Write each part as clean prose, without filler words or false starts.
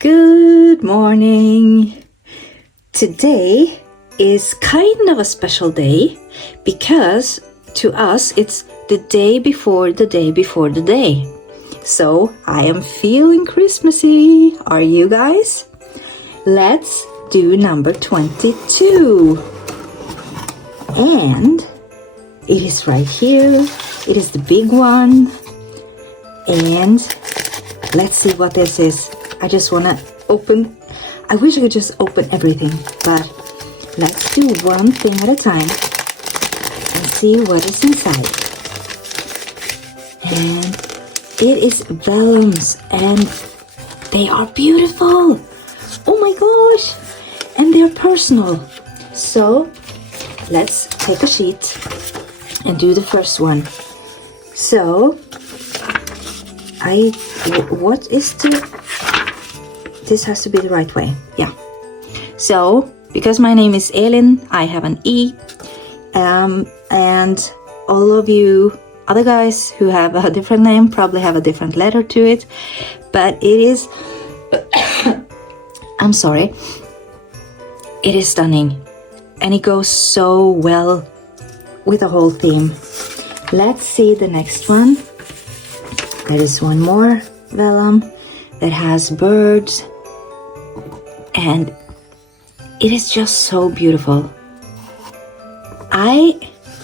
Good morning. Today is kind of a special day because to us it's the day before the day before the day. So I am feeling Christmassy. Are you guys? Let's do number 22. And it is right here. It is the big one. And let's see what this is. I just want to open. I wish I could just open everything, but let's do one thing at a time and see what is inside. And it is vellums, and they are beautiful. Oh my gosh! And they're personal. So let's take a sheet and do the first one. So what is this has to be the right way. Yeah. So, because my name is Elin, I have an E. And all of you other guys who have a different name probably have a different letter to it. But it is... I'm sorry. It is stunning. And it goes so well with the whole theme. Let's see the next one. There is one more vellum that has birds. And it is just so beautiful.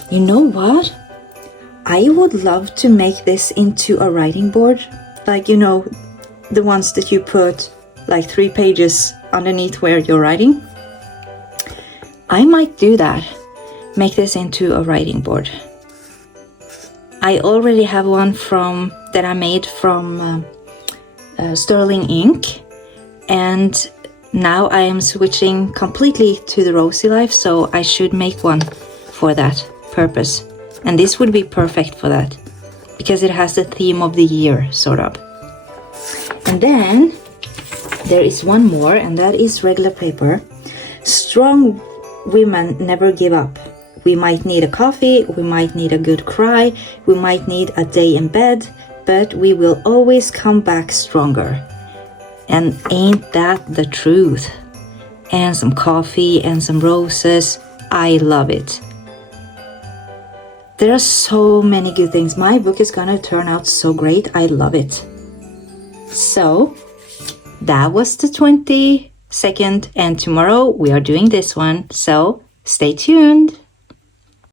You know what? I would love to make this into a writing board. Like, you know, the ones that you put like 3 pages underneath where you're writing. I might do that. Make this into a writing board. I already have one that I made from sterling ink. And now I am switching completely to the Rosy Life, so I should make one for that purpose. And this would be perfect for that, because it has the theme of the year, sort of. And then there is one more, and that is regular paper. Strong women never give up. We might need a coffee, we might need a good cry, we might need a day in bed, but we will always come back stronger. And ain't that the truth? And some coffee and some roses. I love it. There are so many good things. My book is gonna turn out so great. I love it. So, that was the 22nd, and tomorrow we are doing this one. So, stay tuned.